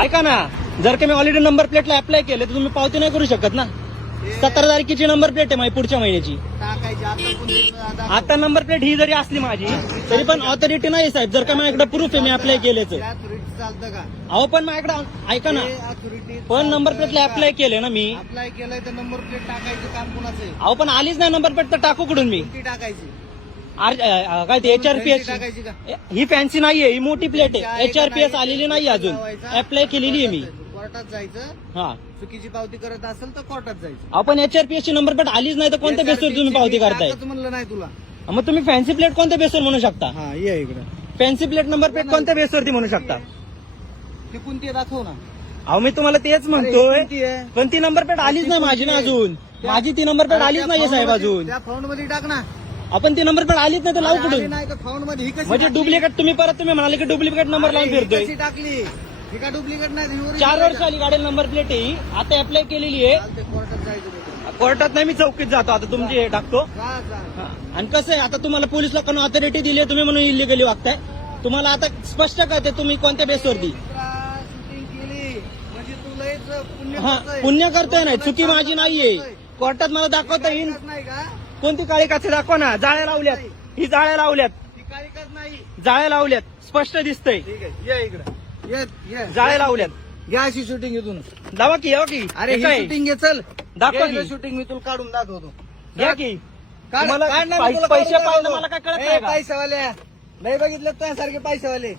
ऐका ना, जर का मी ऑलरेडी नंबर प्लेटला अप्लाय केले तर तुम्ही पावती नाही करू शकत ना. 17 तारखेची नंबर प्लेट आहे माझी पुढच्या महिन्याची. आता नंबर प्लेट ही जरी असली माझी तरी पण ऑथॉरिटी नाही साहेब. जर का माझ्याकडे प्रूफ आहे मी अप्लाय केल्याचं. चालतं का? अहो पण माझ्याकडे ऐका ना, पण नंबर प्लेटला अप्लाय केले ना मी. अप्लाय केलंय तर नंबर प्लेट टाकायचं काम कोणाचं आहे? अहो पण आलीच नाही नंबर प्लेट तर टाकू कुठून मी? ती टाकायची काय ते HRPS टाकायची का? ही फॅन्सी नाहीये, ही मोठी प्लेट आहे. HRPS आलेली नाही अजून, अप्लाय केलेली आहे मी. कोर्टात जायचं, हा चुकीची पावती करत असेल तर कोर्टात जायचं. आपण HRPS ची नंबर प्लेट आलीच नाही तर कोणत्या बेसवर तुम्ही पावती करताय? म्हणलं नाही तुला. मग तुम्ही फॅन्सी प्लेट कोणत्या बेसवर म्हणू शकता? हा ये इकडे. फॅन्सी प्लेट नंबर प्लेट कोणत्या बेसवरती म्हणू शकता? ती कोणती आहे दाखव ना. अहो मी तुम्हाला तेच म्हणतोय, पण ती नंबर प्लेट आलीच नाही माझी ना अजून. माझी ती नंबर प्लेट आलीच नाहीये साहेब अजून. त्या फाउंड मध्ये टाक ना. आपण ती नंबर प्लेट आलीच नाही तर लावू कुठून? नाही तर फाउंड मध्ये ही कशी म्हणजे टाकली? डुप्लिकेट तुम्ही म्हणाले की डुप्लिकेट नंबर लावून ही फिरतोय. कशी टाकली? ही का डुप्लिकेट नाही? 4 वर्ष आली गाडी नंबर प्लेट ही आता अप्लाय केलेली आहे. कोर्टात जायचं. कोर्टात नाही, मी चौकीत जातो आता तुमची हे टाकतो. जा जा. हा. आणि कसं आहे आता तुम्हाला पोलीस लोकांना ऑथॉरिटी दिली आहे, तुम्ही म्हणून इलिगली वागताय. तुम्हाला आता स्पष्ट कळते तुम्ही कोणत्या बेसवरती. शूटिंग केली म्हणजे तू लयच पुण्य हा करतोय. पुण्य करतोय नाही, चुकी माझी नाहीये. कोर्टात मला दाखवता येईल. नाही का? कोणती काळी काचे दाखवा ना. जाळ्या लावल्यात, ही जाळ्या लावल्यात, ती काळीकच नाही. जाळ्या लावल्यात, स्पष्ट दिसतंय. ठीक आहे ये इकडे. ये जाळ्या लावल्यात. घ्या अशी शूटिंग इथून. दावा की हो की अरे हे ही काय? शूटिंग घे चल. दाखवा की. शूटिंग मी तुला काढून दाखवतो. घ्या की. काढ तुम्हाला ना, मी तुला पैसे काढून पाहिजे दाखवतो. मला काय कळत ए, नाही का? पैसेवाले लय बघितलं तुझ्यासारखे पैसेवाले.